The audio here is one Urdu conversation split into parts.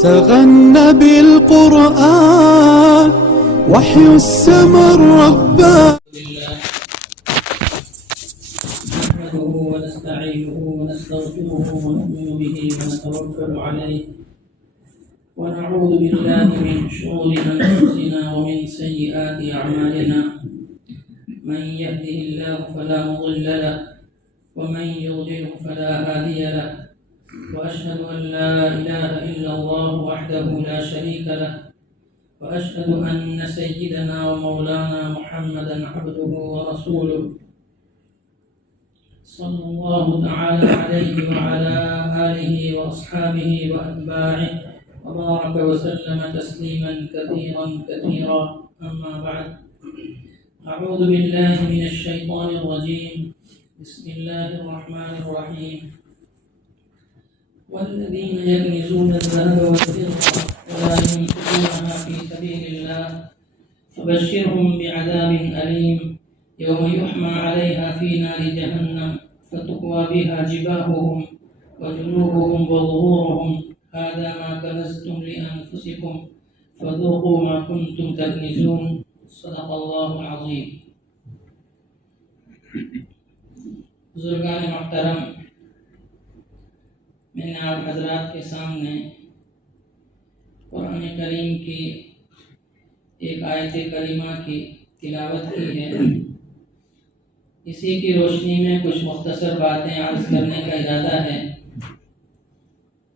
تغنى بالقرآن وحي السماء الرباني. نحمده ونستعينه ونستغفره ونؤمن به ونتوكل عليه ونعوذ بالله من شرور أنفسنا ومن سيئات أعمالنا. من يهده الله فلا مضل له ومن يضلل فلا هادي له، وأشهد أن لا إله إلا الله وحده لا شريك له، وأشهد أن سيدنا ومولانا محمدا عبده ورسوله صلى الله تعالى عليه وعلى آله وأصحابه وأتباعه وبارك وسلم تسليما كثيرا كثيرا. أما بعد، أعوذ بالله من الشيطان الرجيم. بسم الله الرحمن الرحيم. والذين يكنزون الذهب والفضة ولا ينفقونها في سبيل الله فبشرهم بعذاب أليم يوم يحمى عليها في نار جهنم فتقوى بها جباههم وجنوبهم وظهورهم هذا ما كنزتم لأنفسكم فذوقوا ما كنتم تكنزون. صدق اللہ العظیم. بزرگان محترم، میں نے آپ حضرات کے سامنے قرآن کریم کی ایک آیت کریمہ کی تلاوت کی ہے. اسی کی روشنی میں کچھ مختصر باتیں عرض کرنے کا ارادہ ہے.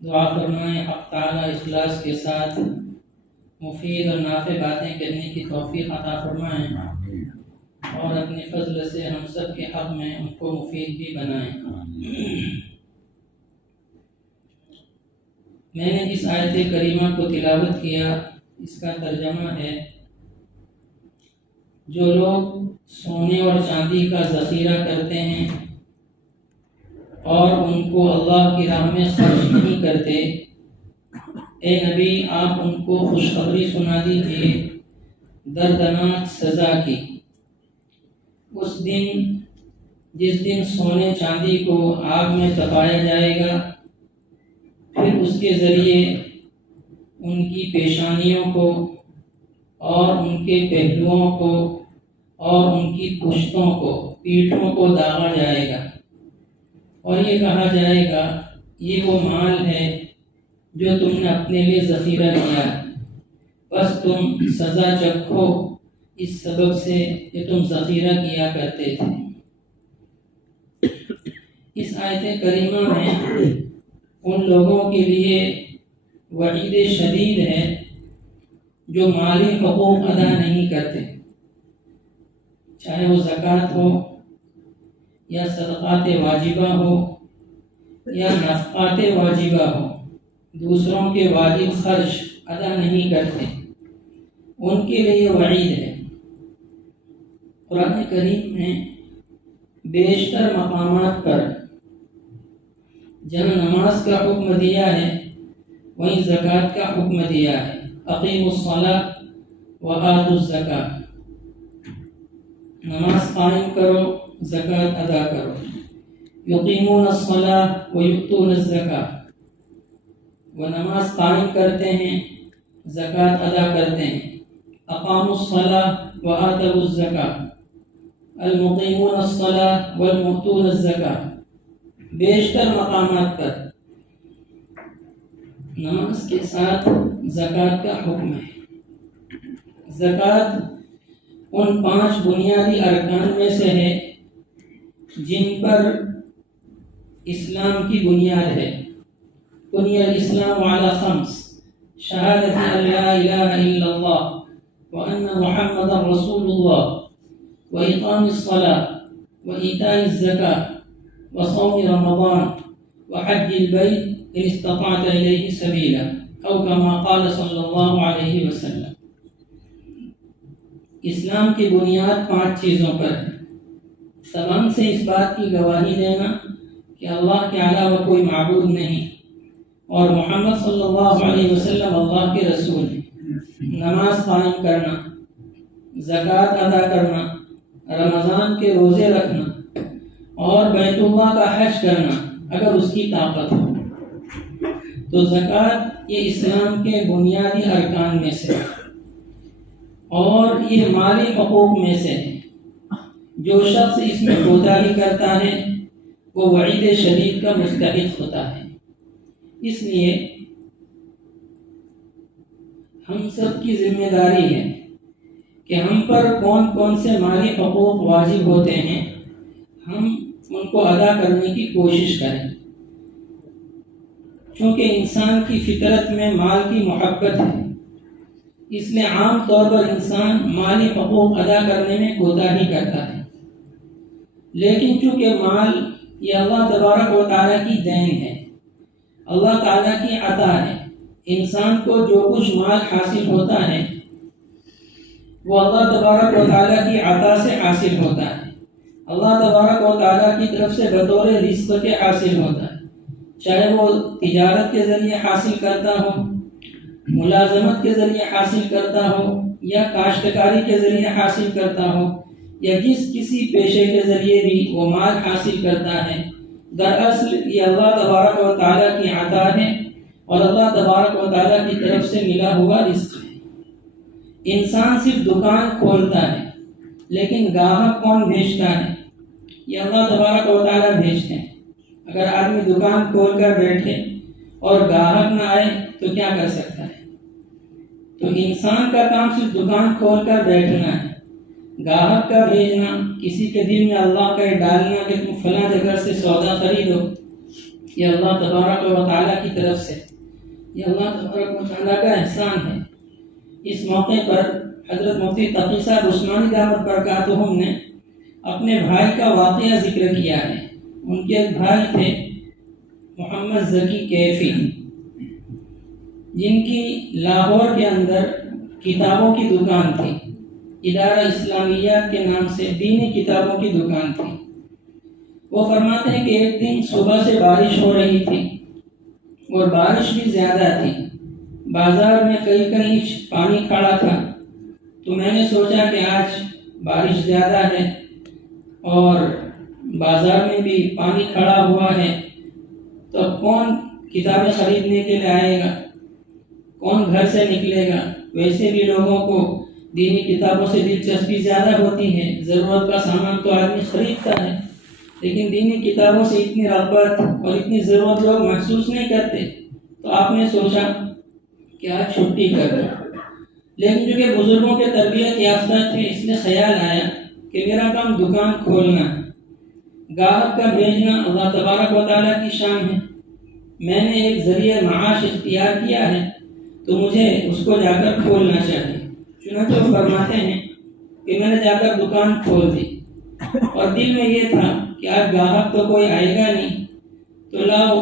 دعا فرمائیں حق تعالی اخلاص کے ساتھ مفید اور نافع باتیں کرنے کی توفیق عطا فرمائیں اور اپنے فضل سے ہم سب کے حق میں ان کو مفید بھی بنائیں. میں نے جس آیت کریمہ کو تلاوت کیا اس کا ترجمہ ہے: جو لوگ سونے اور چاندی کا ذخیرہ کرتے ہیں اور ان کو اللہ کی راہ میں خرچ نہیں کرتے، اے نبی آپ ان کو خوشخبری سنا دیجیے دردناک سزا کی. اس دن جس دن سونے چاندی کو آگ میں تپایا جائے گا، پھر اس کے ذریعے ان کی پیشانیوں کو اور ان کے پہلوؤں کو اور ان کی پشتوں کو، پیٹھوں کو داغا جائے گا اور یہ کہا جائے گا یہ وہ مال ہے جو تم نے اپنے لیے ذخیرہ کیا، بس تم سزا چکھو اس سبب سے کہ تم ذخیرہ کیا کرتے تھے. اس آیت کریمہ میں ان لوگوں کے لیے وعید شدید ہے جو مالی حقوق ادا نہیں کرتے، چاہے وہ زکوٰۃ ہو یا صدقات واجبہ ہو یا نفقات واجبہ ہو، دوسروں کے واجب خرچ ادا نہیں کرتے، ان کے لیے وعید ہے. قرآن کریم نے بیشتر مقامات پر جہاں نماز کا حکم دیا ہے وہیں زکوٰۃ کا حکم دیا ہے. اقیموا الصلاۃ وآتوا الزکاۃ، نماز قائم کرو، زکوٰۃ ادا کرو. یقیمون الصلاۃ ویؤتون الزکاۃ، وہ نماز قائم کرتے ہیں، زکوٰۃ ادا کرتے ہیں. اقاموا الصلاۃ وآتوا الزکاۃ، المقیمون الصلاۃ والمؤتون الزکاۃ. بیشتر مقامات پر نماز کے ساتھ زکوٰۃ کا حکم ہے. زکوٰۃ ان 5 بنیادی ارکان میں سے ہے جن پر اسلام کی بنیاد ہے. بنی الاسلام علی 5: شہادت ان لا الہ الا اللہ وان محمد رسول اللہ واقام الصلاۃ وایتاء الزکاۃ وصوم رمضان وحج البیت ان استطعت الیہ سبیلا او کما قال صلی اللہ علیہ وسلم. اسلام کی بنیاد 5 چیزوں پر ہے. زبان سے اس بات کی گواہی دینا کہ اللہ کے علاوہ کوئی معبود نہیں اور محمد صلی اللہ علیہ وسلم اللہ کے رسول ہیں. نماز قائم کرنا، زکوٰۃ ادا کرنا، رمضان کے روزے رکھنا اور بیت اللہ کا حج کرنا اگر اس کی طاقت ہو۔ تو زکوٰۃ یہ اسلام کے بنیادی ارکان میں سے اور یہ مالی حقوق میں سے ہے۔ جو شخص اس میں کوتاہی کرتا ہے وہ وعید شدید کا مستحق ہوتا ہے۔ اس لیے ہم سب کی ذمہ داری ہے کہ ہم پر کون کون سے مالی حقوق واجب ہوتے ہیں، ہم ان کو ادا کرنے کی کوشش کریں۔ چونکہ انسان کی فطرت میں مال کی محبت ہے، اس لیے عام طور پر انسان مالی حقوق ادا کرنے میں کوتاہی کرتا ہے۔ لیکن چونکہ مال یہ اللہ تبارک و تعالیٰ کی دین ہے، اللہ تعالیٰ کی عطا ہے۔ انسان کو جو کچھ مال حاصل ہوتا ہے وہ اللہ تبارک و تعالیٰ کی عطا سے حاصل ہوتا ہے، اللہ تبارک و تعالیٰ کی طرف سے بطور رزق کے حاصل ہوتا ہے، چاہے وہ تجارت کے ذریعے حاصل کرتا ہو، ملازمت کے ذریعے حاصل کرتا ہو، یا کاشتکاری کے ذریعے حاصل کرتا ہو، یا جس کسی پیشے کے ذریعے بھی وہ مال حاصل کرتا ہے۔ دراصل یہ اللہ تبارک و تعالیٰ کی عطا ہے اور اللہ تبارک و تعالیٰ کی طرف سے ملا ہوا رزق ہے۔ انسان صرف دکان کھولتا ہے لیکن گاہک کون بھیجتا ہے؟ یہ اللہ تبارک و تعالیٰ بھیجتے ہیں۔ اگر آدمی دکان کھول کر بیٹھے اور گاہک نہ آئے تو کیا کر سکتا ہے؟ تو انسان کا کام صرف دکان کھول کر بیٹھنا ہے، گاہک کا بھیجنا، کسی کے دل میں اللہ کا ڈالنا کہ تم فلاں جگہ سے سودا خریدو، یہ اللہ تبارک و تعالیٰ کی طرف سے، یہ اللہ تبارک و تعالیٰ کا احسان ہے۔ اس موقع پر حضرت مفتی تقی صاحب عثمانی دعوت برکاتہم نے اپنے بھائی کا واقعہ ذکر کیا ہے۔ ان کے ایک بھائی تھے محمد ذکی کیفی، جن کی لاہور کے اندر کتابوں کی دکان تھی، ادارہ اسلامیات کے نام سے دینی کتابوں کی دکان تھی۔ وہ فرماتے ہیں کہ ایک دن صبح سے بارش ہو رہی تھی اور بارش بھی زیادہ تھی، بازار میں کہیں پانی کھڑا تھا، تو میں نے سوچا کہ آج بارش زیادہ ہے اور بازار میں بھی پانی کھڑا ہوا ہے، تو اب کون کتابیں خریدنے کے لیے آئے گا، کون گھر سے نکلے گا؟ ویسے بھی لوگوں کو دینی کتابوں سے دلچسپی زیادہ ہوتی ہے، ضرورت کا سامان تو آدمی خریدتا ہے، لیکن دینی کتابوں سے اتنی رغبت اور اتنی ضرورت لوگ محسوس نہیں کرتے۔ تو آپ نے سوچا کہ آج چھٹی کر دیں، لیکن چونکہ بزرگوں کے تربیت یافتہ تھے اس لیے خیال آیا کہ میرا کام دکان کھولنا ہے، گاہک کا بھیجنا اللہ تبارک و تعالیٰ کی شان ہے، میں نے ایک ذریعہ معاش اختیار کیا ہے تو مجھے اس کو جا کر کھولنا چاہیے۔ چنانچہ وہ فرماتے ہیں کہ میں نے جا کر دکان کھول دی اور دل میں یہ تھا کہ آج گاہک تو کوئی آئے گا نہیں، تو لاؤ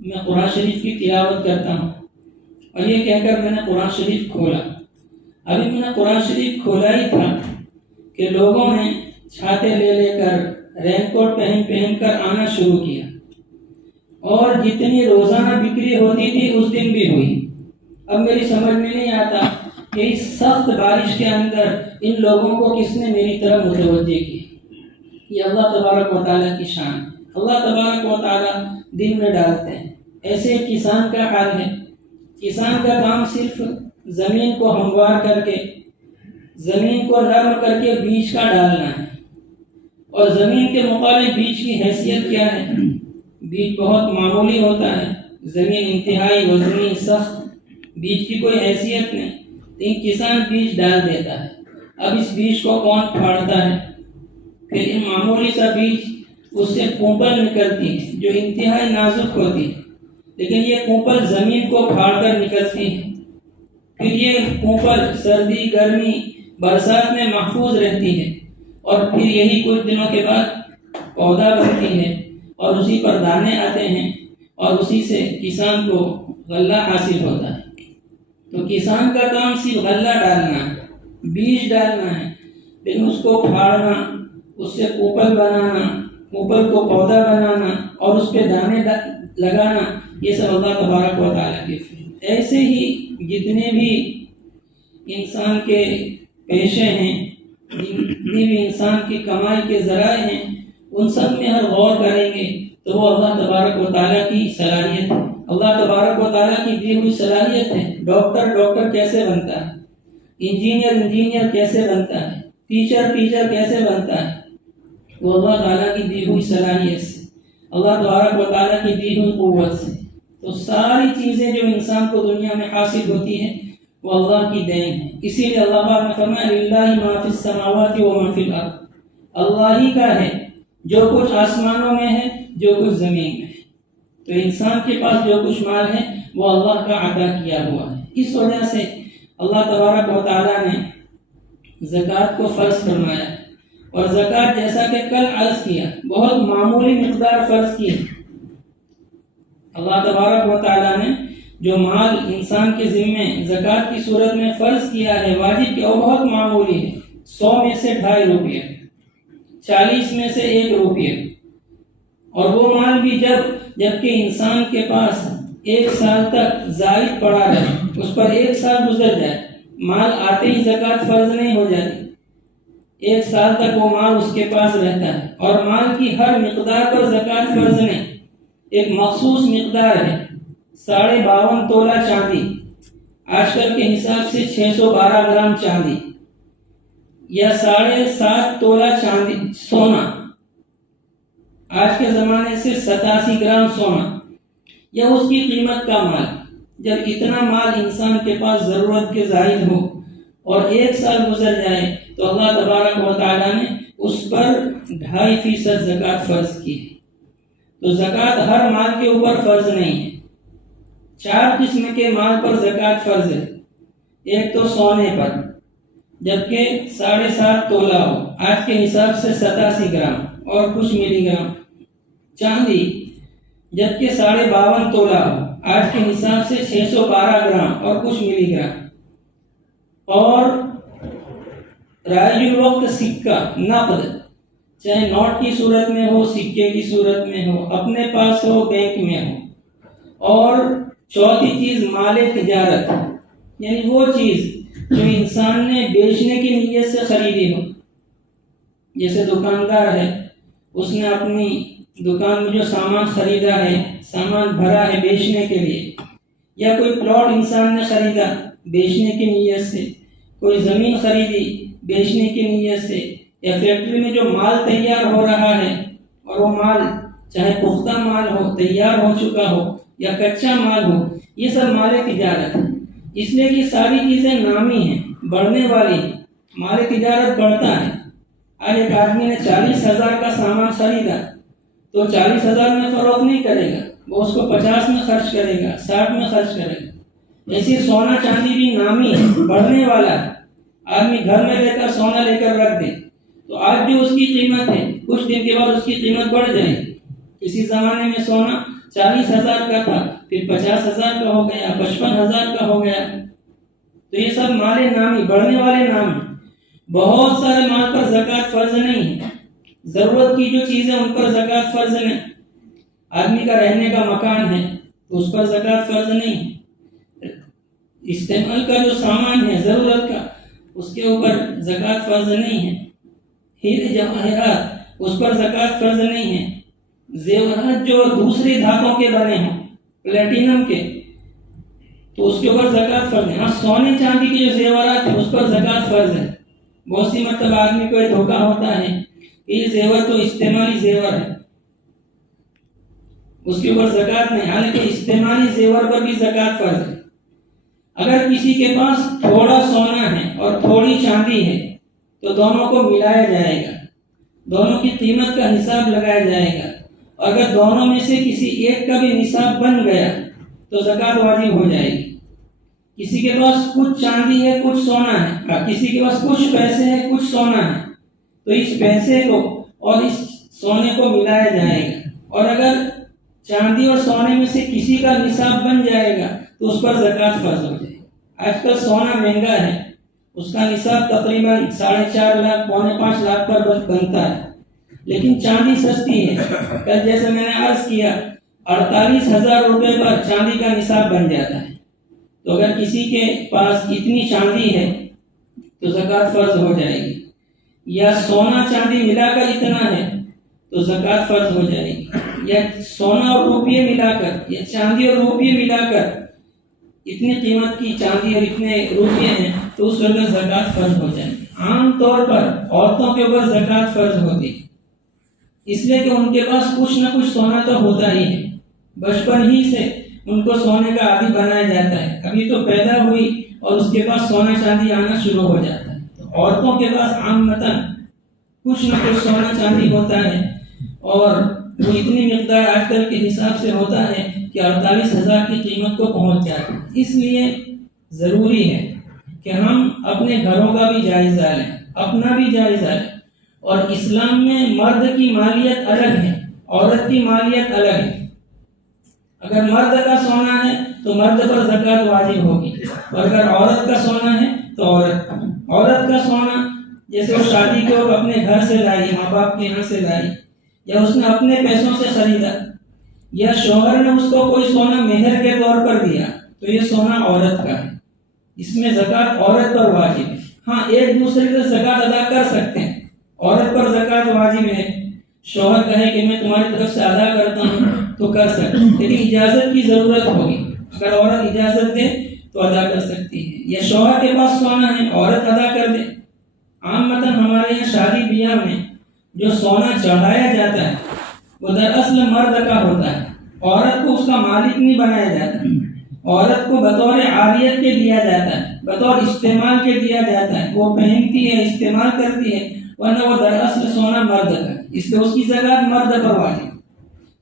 میں قرآن شریف کی تلاوت کرتا ہوں، اور یہ کہہ کر میں نے قرآن شریف کھولا۔ ابھی میں نے قرآن شریف کھولا ہی تھا کہ لوگوں نے چھاتے لے کر رین کوٹ پہن کر آنا شروع کیا، اور جتنی روزانہ بکری ہوتی تھی اس دن بھی ہوئی۔ اب میری سمجھ میں نہیں آتا کہ اس سخت بارش کے اندر ان لوگوں کو کس نے میری طرف متوجہ کیا۔ یہ اللہ تبارک و تعالیٰ کی شان ہے، اللہ تبارک و تعالیٰ دل میں ڈالتے ہیں۔ ایسے کسان کا حال ہے، کسان کا کام صرف زمین کو ہموار کر کے، زمین کو نرم کر کے بیج کا ڈالنا ہے، اور زمین کے مقابلے بیج کی حیثیت کیا ہے؟ بیج بہت معمولی ہوتا ہے، زمین انتہائی وزنی سخت، بیج کی کوئی حیثیت نہیں، لیکن کسان بیج ڈال دیتا ہے۔ اب اس بیج کو کون پھاڑتا ہے؟ پھر ان معمولی سا بیج اس سے کونپل نکلتی ہے جو انتہائی نازک ہوتی ہے، لیکن یہ کونپل زمین کو پھاڑ کر نکلتی ہے، پھر یہ کونپل سردی گرمی برسات میں محفوظ رہتی ہے، اور پھر یہی کچھ دنوں کے بعد پودا بنتی ہے اور اسی پر دانے آتے ہیں، اور اسی سے کسان کو غلہ حاصل ہوتا ہے۔ تو کسان کا کام صرف غلہ ڈالنا ہے، بیج ڈالنا ہے، لیکن اس کو پھاڑنا، اس سے کوپل بنانا، کوپل کو پودا بنانا اور اس پہ دانے لگانا، یہ سب اللہ تبارک و تعالیٰ کے فضل۔ ایسے ہی جتنے بھی انسان کے پیشے ہیں، جتنی بھی انسان کی کمائی کے ذرائع ہیں، ان سب میں اگر غور کریں گے تو وہ اللہ تبارک و تعالیٰ کی صلاحیت ہے، اللہ تبارک و تعالیٰ کی دی ہوئی صلاحیت ہے۔ ڈاکٹر کیسے بنتا ہے، انجینئر کیسے بنتا ہے، ٹیچر کیسے بنتا ہے، وہ اللہ تعالیٰ کی دی ہوئی صلاحیت سے، اللہ تبارک و تعالیٰ کی دی ہوئی قوت سے۔ تو ساری چیزیں جو انسان کو دنیا میں حاصل ہوتی ہیں وہ اللہ کی دین ہے۔ اسی لیے اللہ پاک نے فرمایا للہ ما فی السماوات و ما فی الارض، اللہ ہی کا ہے جو کچھ آسمانوں میں ہے، جو کچھ زمین میں ہے۔ تو انسان کے پاس جو کچھ مال ہے وہ اللہ کا عطا کیا ہوا ہے۔ اس وجہ سے اللہ تبارک و تعالیٰ نے زکوٰۃ کو فرض فرمایا، اور زکوٰۃ جیسا کہ کل عرض کیا بہت معمولی مقدار فرض کی ہے۔ اللہ تبارک و تعالیٰ نے جو مال انسان کے ذمے زکوٰۃ کی صورت میں فرض کیا ہے، واجب کیا، وہ بہت معمولی ہے۔ 100 میں سے 2.5 روپیہ، 40 میں سے 1 روپیہ، اور وہ مال بھی جبکہ انسان کے پاس 1 سال تک زائد پڑا رہے، اس پر 1 سال گزر جائے، مال آتے ہی زکوٰۃ فرض نہیں ہو جاتی، 1 سال تک وہ مال اس کے پاس رہتا ہے۔ اور مال کی ہر مقدار پر زکوٰۃ فرض نہیں، ایک مخصوص مقدار ہے۔ 52.5 تولہ چاندی، آج کل کے حساب سے 612 گرام چاندی، یا 7.5 تولہ چاندی سونا، آج کے زمانے سے 87 گرام سونا، یا اس کی قیمت کا مال۔ جب اتنا مال انسان کے پاس ضرورت کے زائد ہو اور 1 سال گزر جائے تو اللہ تبارک و تعالیٰ نے اس پر 2.5% زکوٰۃ فرض کی ہے۔ تو زکوٰۃ ہر مال کے اوپر فرض نہیں ہے، 4 قسم کے مال پر زکوٰۃ فرض ہے۔ ایک تو سونے پر، جبکہ 7.5 تولہ ہو، آج کے حساب سے 87 گرام اور کچھ ملی گرام۔ چاندی، جبکہ 52.5 تولہ ہو، آج کے حساب سے 612 گرام اور کچھ ملی گرام۔ اور رائج الوقت سکہ، نقد، چاہے نوٹ کی صورت میں ہو، سکے کی صورت میں ہو، اپنے پاس ہو، بینک میں ہو۔ اور چوتھی چیز مال تجارت، یعنی وہ چیز جو انسان نے بیچنے کی نیت سے خریدی ہو، جیسے دکاندار ہے، اس نے اپنی دکان میں جو سامان خریدا ہے، سامان بھرا ہے بیچنے کے لیے، یا کوئی پلاٹ انسان نے خریدا بیچنے کی نیت سے، کوئی زمین خریدی بیچنے کی نیت سے، یا فیکٹری میں جو مال تیار ہو رہا ہے اور وہ مال چاہے پختہ مال ہو، تیار ہو چکا ہو، یا کچا مال ہو، یہ سب مال تجارت ہے۔ اس لیے کہ ساری چیزیں نامی ہیں، بڑھنے والی ہیں، مال تجارت بڑھتا ہے۔ آج ایک آدمی نے 40,000 کا سامان خریدا تو 40,000 میں فروخت نہیں کرے گا، وہ اس کو 50 میں خرچ کرے گا، 60 میں خرچ کرے گا۔ ایسی سونا چاندی بھی نامی ہے، بڑھنے والا ہے۔ آدمی گھر میں لے کر سونا لے کر رکھ دے تو آج جو اس کی قیمت ہے، کچھ دن کے بعد اس کی قیمت بڑھ جائے گی۔ کسی زمانے میں سونا 40,000 کا تھا، پھر 50,000 کا ہو گیا، 55,000 کا ہو گیا۔ تو یہ سب مال نامی، بڑھنے والے نام ہیں۔ بہت سارے مال پر زکوٰۃ فرض نہیں ہے، ضرورت کی جو چیزیں ان پر زکوٰۃ فرض نہیں۔ آدمی کا رہنے کا مکان ہے تو اس پر زکوٰۃ فرض نہیں ہے۔ استعمال کا جو سامان ہے ضرورت کا، اس کے اوپر زکوٰۃ فرض نہیں ہے۔ ہیرے جواہرات، اس پر زکوٰۃ فرض نہیں ہے۔ زیورات جو دوسری دھاتوں کے بنے ہیں، پلیٹینم کے، تو اس کے اوپر زکوٰۃ فرض ہے۔ ہاں، سونے چاندی کے جو زیورات ہیں اس پر زکوٰۃ فرض ہے۔ بہت سی مرتبہ آدمی کو یہ دھوکہ ہوتا ہے کہ یہ زیور تو استعمالی زیور ہے، اس کے اوپر زکوٰۃ نہیں، حالانکہ استعمالی زیور پر بھی زکوٰۃ فرض ہے۔ اگر کسی کے پاس تھوڑا سونا ہے اور تھوڑی چاندی ہے تو دونوں کو ملایا جائے گا، دونوں کی قیمت کا حساب لگایا جائے گا۔ اگر دونوں میں سے کسی ایک کا بھی نصاب بن گیا تو زکوٰۃ واجب ہو جائے گی۔ کسی کے پاس کچھ چاندی ہے، کچھ سونا ہے، کسی کے پاس کچھ پیسے ہیں، کچھ سونا ہے، تو اس پیسے کو اور اس سونے کو ملایا جائے گا۔ اور اگر چاندی اور سونے میں سے کسی کا نصاب بن جائے گا تو اس پر زکوٰۃ فرض ہو جائے گی۔ آج کل سونا مہنگا ہے، اس کا نصاب تقریباً 4.5 لاکھ، 4.25 لاکھ پر بنتا ہے، لیکن چاندی سستی ہے۔ کل جیسے میں نے عرض کیا 48,000 روپے پر چاندی کا نصاب بن جاتا ہے۔ تو اگر کسی کے پاس اتنی چاندی ہے تو زکوٰۃ فرض ہو جائے گی، یا سونا چاندی ملا کر اتنا ہے تو زکوٰۃ فرض ہو جائے گی۔ یا سونا اور روپیے ملا کر یا چاندی اور روپیے ملا کر اتنی قیمت کی چاندی اور اتنے روپیے ہیں تو اس وقت زکوٰۃ فرض ہو جائے. عام طور پر عورتوں کے اوپر زکوٰۃ فرض ہوتی اس لیے کہ ان کے پاس کچھ نہ کچھ سونا تو ہوتا ہی ہے. بچپن ہی سے ان کو سونے کا عادی بنایا جاتا ہے. ابھی تو پیدا ہوئی اور اس کے پاس سونا چاندی آنا شروع ہو جاتا ہے. تو عورتوں کے پاس عامتاً کچھ نہ کچھ سونا چاندی ہوتا ہے اور وہ اتنی مقدار آج کل کے حساب سے ہوتا ہے کہ 48,000 کی قیمت کو پہنچ جاتی ہے. اس لیے ضروری ہے کہ ہم اپنے گھروں کا بھی جائزہ لیں, اپنا بھی جائزہ لیں. اور اسلام میں مرد کی مالیت الگ ہے, عورت کی مالیت الگ ہے. اگر مرد کا سونا ہے تو مرد پر زکوٰۃ واجب ہوگی, اور اگر عورت کا سونا ہے تو عورت کا سونا جیسے وہ شادی کے وقت اپنے گھر سے لائی, ماں باپ کے یہاں سے لائی, یا اس نے اپنے پیسوں سے خریدا, یا شوہر نے اس کو کوئی سونا مہر کے طور پر دیا, تو یہ سونا عورت کا ہے. اس میں زکوٰۃ عورت پر واجب ہے. ہاں, ایک دوسرے سے زکوٰۃ ادا کر سکتے ہیں. عورت پر زکوٰۃ واجب ہے, شوہر کہے کہ میں تمہاری طرف سے ادا کرتا ہوں تو کر سکتے ہیں, لیکن اجازت کی ضرورت ہوگی. اگر عورت اجازت دے تو ادا کر سکتی ہے. یا شوہر کے پاس سونا ہے, عورت ادا کر دے. عامتاً ہمارے یہاں شادی بیاہ میں جو سونا چڑھایا جاتا ہے وہ دراصل مرد کا ہوتا ہے. عورت کو اس کا مالک نہیں بنایا جاتا. عورت کو بطور عاریت کے دیا جاتا ہے, بطور استعمال کے دیا جاتا ہے. وہ پہنتی ہے, استعمال کرتی ہے, ورنہ وہ دراصل سونا مرد کا ہے. اس لیے اس کی زکوٰۃ مرد پر واجب.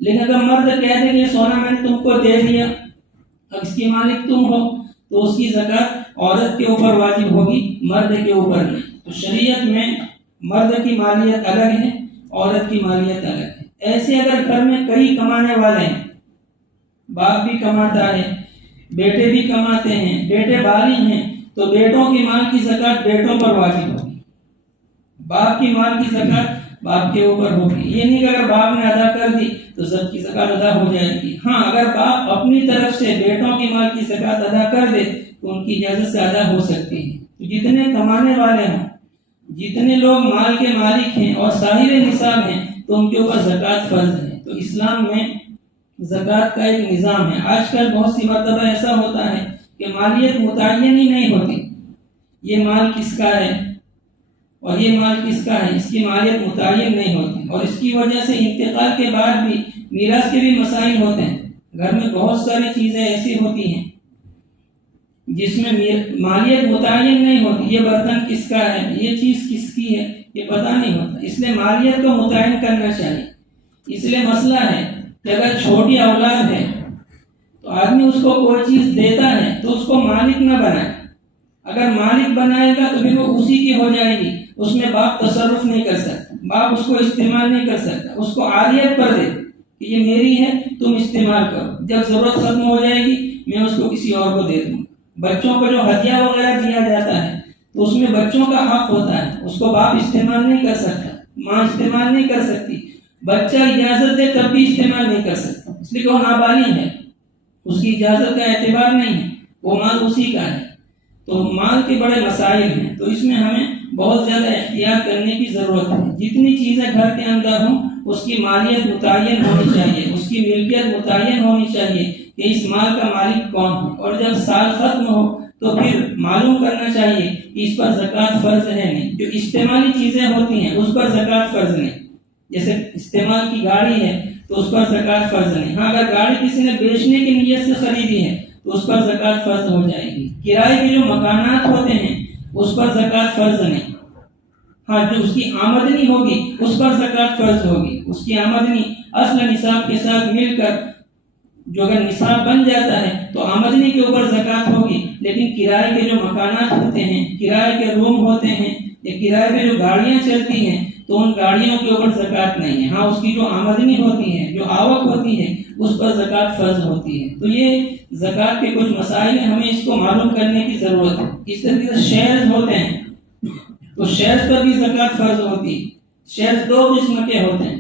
لیکن اگر مرد کہہ دے کہ یہ سونا میں نے تم کو دے دیا, اب اس کی مالک تم ہو, تو اس کی زکوٰۃ عورت کے اوپر واجب ہوگی, مرد کے اوپر نہیں. تو شریعت میں مرد کی مالیت الگ ہے, عورت کی مالیت الگ ہے. ایسے اگر گھر میں کئی کمانے والے ہیں, باپ بھی کماتا ہے, بیٹے بھی کماتے ہیں, بیٹے بالغ ہیں, تو بیٹوں کی مال کی زکوٰۃ بیٹوں پر واجب ہوگی. باپ کی مال کی زکوٰۃ باپ کے اوپر ہوگی. یہ نہیں کہ اگر باپ نے ادا کر دی تو سب کی زکوٰۃ ادا ہو جائے گی. ہاں, اگر باپ اپنی طرف سے بیٹوں کی مال کی زکوٰۃ ادا کر دے تو ان کی اجازت سے ادا ہو سکتی ہے. تو جتنے کمانے والے ہیں, جتنے لوگ مال کے مالک ہیں اور صاحب نصاب ہیں, تو ان کے اوپر زکوٰۃ فرض ہے. تو اسلام میں زکوٰۃ کا ایک نظام ہے. آج کل بہت سی مرتبہ ایسا ہوتا ہے کہ مالیت متعین ہی نہیں ہوتی. یہ مال کس کا ہے اور یہ مال کس کا ہے, اس کی مالیت متعین نہیں ہوتی. اور اس کی وجہ سے انتقال کے بعد بھی میراث کے بھی مسائل ہوتے ہیں. گھر میں بہت ساری چیزیں ایسی ہوتی ہیں جس میں مالیت متعین نہیں ہوتی. یہ برتن کس کا ہے, یہ چیز کس کی ہے, یہ پتہ نہیں ہوتا. اس لیے مالیت کو متعین کرنا چاہیے. اس لیے مسئلہ ہے کہ اگر چھوٹی اولاد ہے تو آدمی اس کو کوئی چیز دیتا ہے تو اس کو مالک نہ بنائے. اگر مالک بنائے گا تو پھر وہ اسی کی ہو جائے گی. اس میں باپ تصرف نہیں کر سکتا, باپ اس کو استعمال نہیں کر سکتا. اس کو عاریت پر دے کہ یہ میری ہے, تم استعمال کرو. جب ضرورت ختم ہو جائے گی میں اس کو کسی اور کو دے دوں. بچوں کو جو ہدیہ وغیرہ دیا جاتا ہے تو اس میں بچوں کا حق ہوتا ہے. اس کو باپ استعمال نہیں کر سکتا, ماں استعمال نہیں کر سکتی. بچہ اجازت دے تب بھی استعمال نہیں کر سکتا, اس لیے کہ وہ نابالغ ہے, اس کی اجازت کا اعتبار نہیں ہے, وہ مال اسی کا ہے. تو مال کے بڑے مسائل ہیں. تو اس میں ہمیں بہت زیادہ احتیاط کرنے کی ضرورت ہے. جتنی چیزیں گھر کے اندر ہوں اس کی مالیت متعین ہونی چاہیے, اس کی ملکیت متعین ہونی چاہیے کہ اس مال کا مالک کون ہے. اور جب سال ختم ہو تو پھر معلوم کرنا چاہیے کہ اس پر زکوٰۃ فرض ہے نہیں. جو استعمالی چیزیں ہوتی ہیں اس پر زکوٰۃ فرض نہیں. جیسے استعمال کی گاڑی ہے تو اس پر زکوٰۃ فرض نہیں. ہاں, اگر گاڑی کسی نے بیچنے کی نیت سے خریدی ہے تو اس پر زکوٰۃ فرض ہو جائے گی. کرائے کے جو مکانات ہوتے ہیں اس پر زکوٰۃ فرض نہیں. ہاں, جو اس کی آمدنی ہوگی اس پر زکوٰۃ فرض ہوگی. اس کی آمدنی اصل نصاب کے ساتھ مل کر جو اگر نصاب بن جاتا ہے تو آمدنی کے اوپر زکوٰۃ ہوگی. لیکن کرائے کے جو مکانات ہوتے ہیں, کرائے کے روم ہوتے ہیں, یا کرائے پہ جو گاڑیاں چلتی ہیں تو ان گاڑیوں کے اوپر زکوٰۃ نہیں ہے. ہاں, اس کی جو آمدنی ہوتی ہے, جو آوک ہوتی ہے, اس پر زکوٰۃ فرض ہوتی ہے. تو یہ زکوٰۃ کے کچھ مسائل ہیں, ہمیں اس کو معلوم کرنے کی ضرورت ہے. اس طریقے سے شیئرز ہوتے ہیں تو شیئرز پر بھی زکوٰۃ فرض ہوتی ہے. شیئرز دو قسم کے ہوتے ہیں.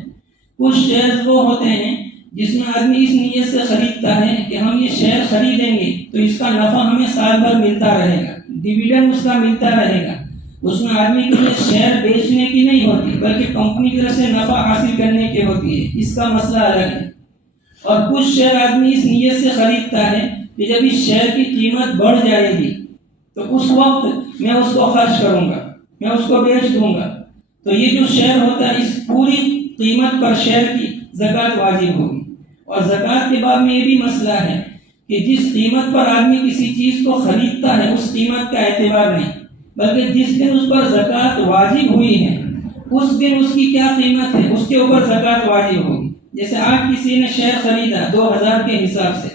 کچھ شیئرز وہ ہوتے ہیں جس میں آدمی اس نیت سے خریدتا ہے کہ ہم یہ شیئر خریدیں گے تو اس کا نفع ہمیں سال بھر ملتا رہے گا, ڈیویڈنڈ اس کا ملتا رہے گا. اس میں آدمی کے لیے شیئر بیچنے کی نہیں ہوتی بلکہ کمپنی کی طرف سے نفع حاصل کرنے کی ہوتی ہے، اس کا مسئلہ الگ ہے۔ اور کچھ شیئر آدمی اس نیت سے خریدتا ہے کہ جب اس شیئر کی قیمت بڑھ جائے گی تو اس وقت میں اس کو خرچ کروں گا، میں اس کو بیچ دوں گا، تو یہ جو شیئر ہوتا ہے اس پوری قیمت پر شیئر کی زکوٰۃ واجب ہوگی۔ اور زکوٰۃ کے باب میں یہ بھی مسئلہ ہے کہ جس قیمت پر آدمی کسی چیز کو خریدتا ہے اس قیمت کا اعتبار نہیں، بلکہ جس دن اس پر زکوٰۃ واجب ہوئی ہے اس دن اس کی کیا قیمت ہے اس کے اوپر زکوٰۃ واجب ہوگی۔ جیسے آج کسی نے شیئر خریدا 2000 کے حساب سے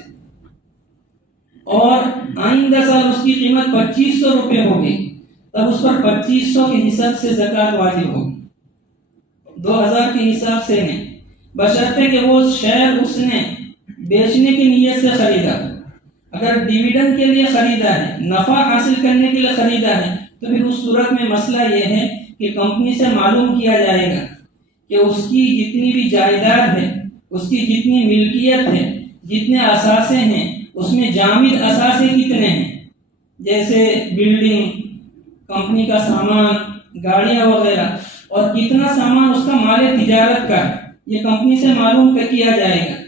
اور آئندہ سال اس کی قیمت 2500 روپے ہوگی، تب اس پر 2500 کے حساب سے زکوٰۃ واجب ہوگی، 2000 کے حساب سے نہیں، بشرطے کہ وہ شیئر اس نے بیچنے کی نیت سے خریدا۔ اگر ڈیویڈنڈ کے لیے خریدا ہے، نفع حاصل کرنے کے لیے خریدا ہے، تو پھر اس صورت میں مسئلہ یہ ہے کہ کمپنی سے معلوم کیا جائے گا کہ اس کی جتنی بھی جائیداد ہے، اس کی جتنی ملکیت ہے، جتنے اثاثے ہیں، اس میں جامد اثاثے کتنے ہیں، جیسے بلڈنگ، کمپنی کا سامان، گاڑیاں وغیرہ، اور کتنا سامان اس کا مال تجارت کا ہے، یہ کمپنی سے معلوم کیا جائے گا۔